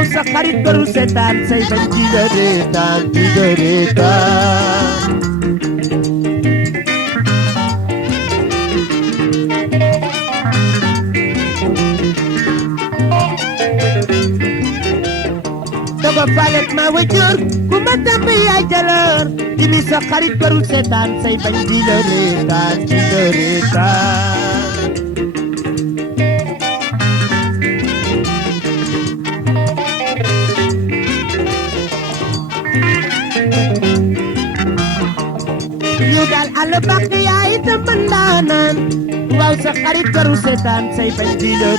Wow, sa xarit baru setan say bañ tiga Dogo falet ma wajur ku ma tambi ay jalor ini sa xarit baru setan say bañ tiga Ala bakti ay temendanan Wow sa xarit baru setan say bañ tiga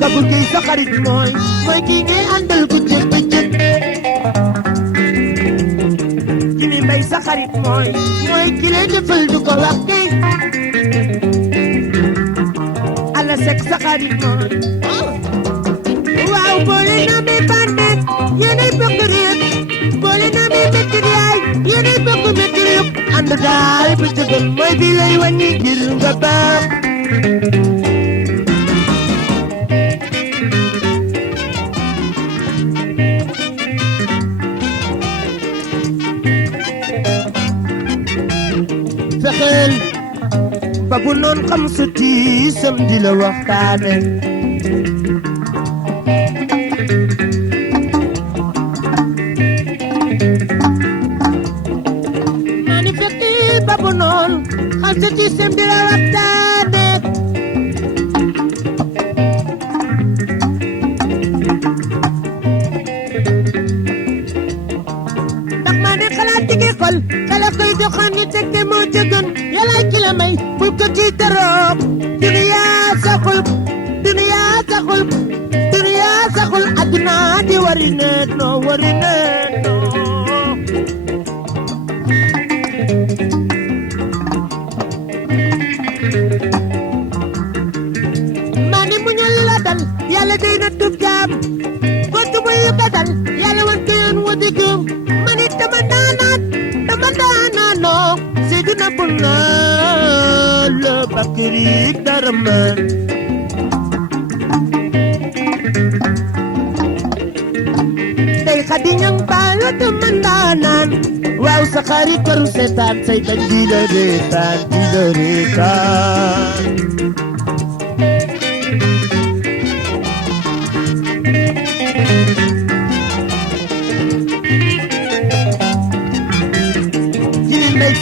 Kabul kay sa xarit mooy ki ngay andal ku jëk Kimi mbay sa xarit mooy ki lay defal du ko wax kay Ala sek sa xarit mooy Waaw boole na mi bandit yéenay bokk réew boole na mi métti yaay yéenay bokk métti réew ànd daal bu jëgën mooy bi lay wàññi ngir nga baax fexeel ba bu noon xam sa tiisam di la waxtaane maa ni fexeel ba bu noon xam sa tiisam di la waxtaane ndax maa ni xalaat ci xol xale koy joxoon ni teg te moo jëgën yàlla ci la may bul ko ci taroo duniya saxul adduna di wari neet noo maa ni muñal la dal yàlla day na tub jaam boo tubul yu ko dal yàlla wan ko yoon wa diggum ma ni dama daanaanoo Seydina Buna la Bakri Daraman day xadi ñang baalo te man daanaan waaw sa xarit baru seetaan say bañ di la reetaan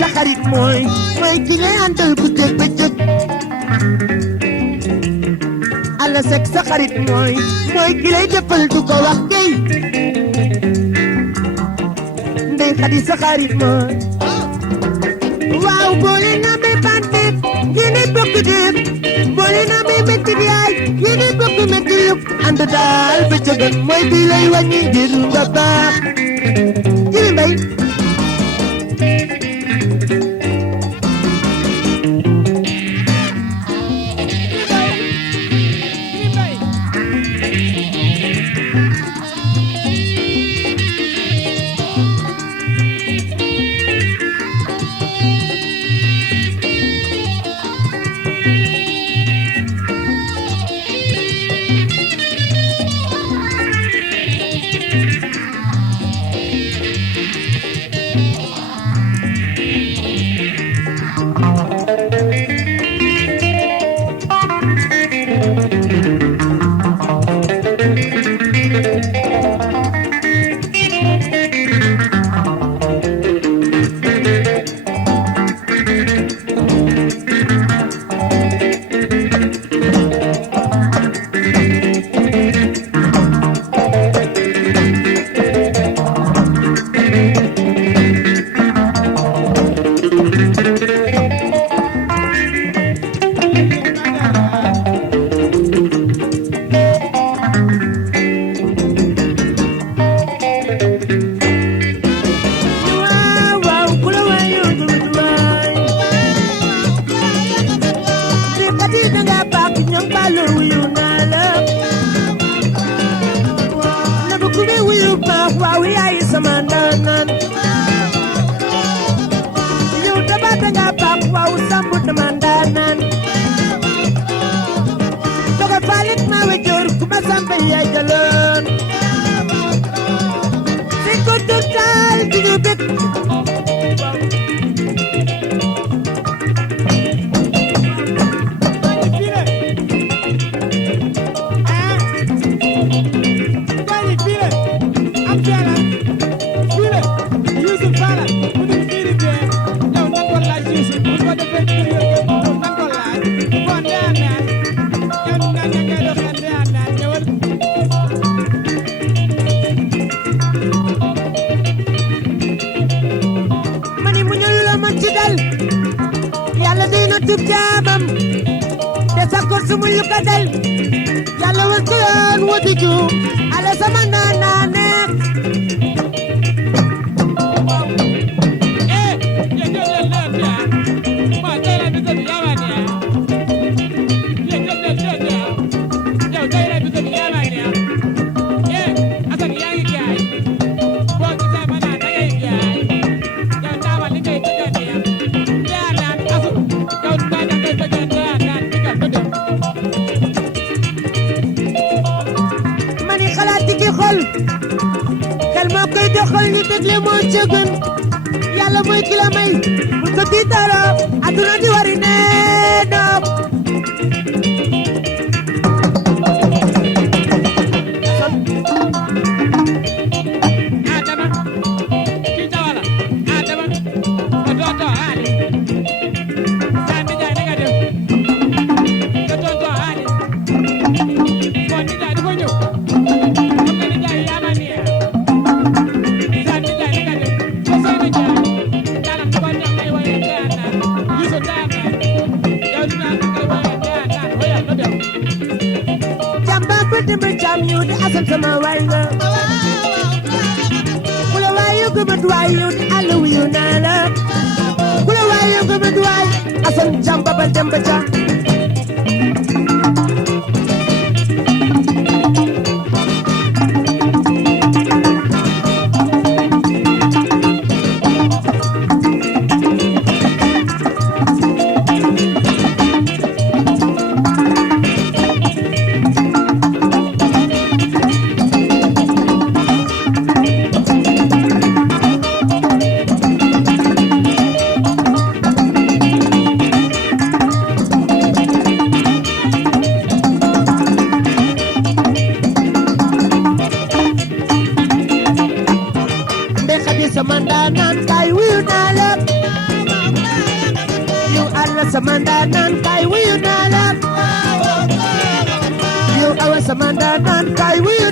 sa xarit mooy ki ngay àndal bu dégg ba jëg Ala sek sa xarit mooy ki lay defal du ko wax kay Ndey Xadi sa xarit mooy waaw boole na mi bandit yéenay bokk déeb boole na mi métti yaay yéenay bokk métti yëpp ànd daal ba jëgan mooy bi lay wàññi ngir nga baax Jimi Mbay waaw yaay sama ndaanaan yow dama danga baax waaw sambu dama ndaanaan doga falit ma wejor kuma sambe yaay galoon si ko total di ñu bëgg tub jaamam te sakkoor su muy ko dal yàlla war ko yoon wati ju ala sama naanaane xel moo koy doxal ñu dégle moo ca gën yàlla mooy ki la may bu ko tiitaroo aduna di wari nee doom sama waay nga ku la waay yu gëmat waay yu di àll wi yu naa la ku la waay yu gëmat waay asan jam babal dem ba ca Samandanan kay wiyo na lang. You are Samandanan kay wiyo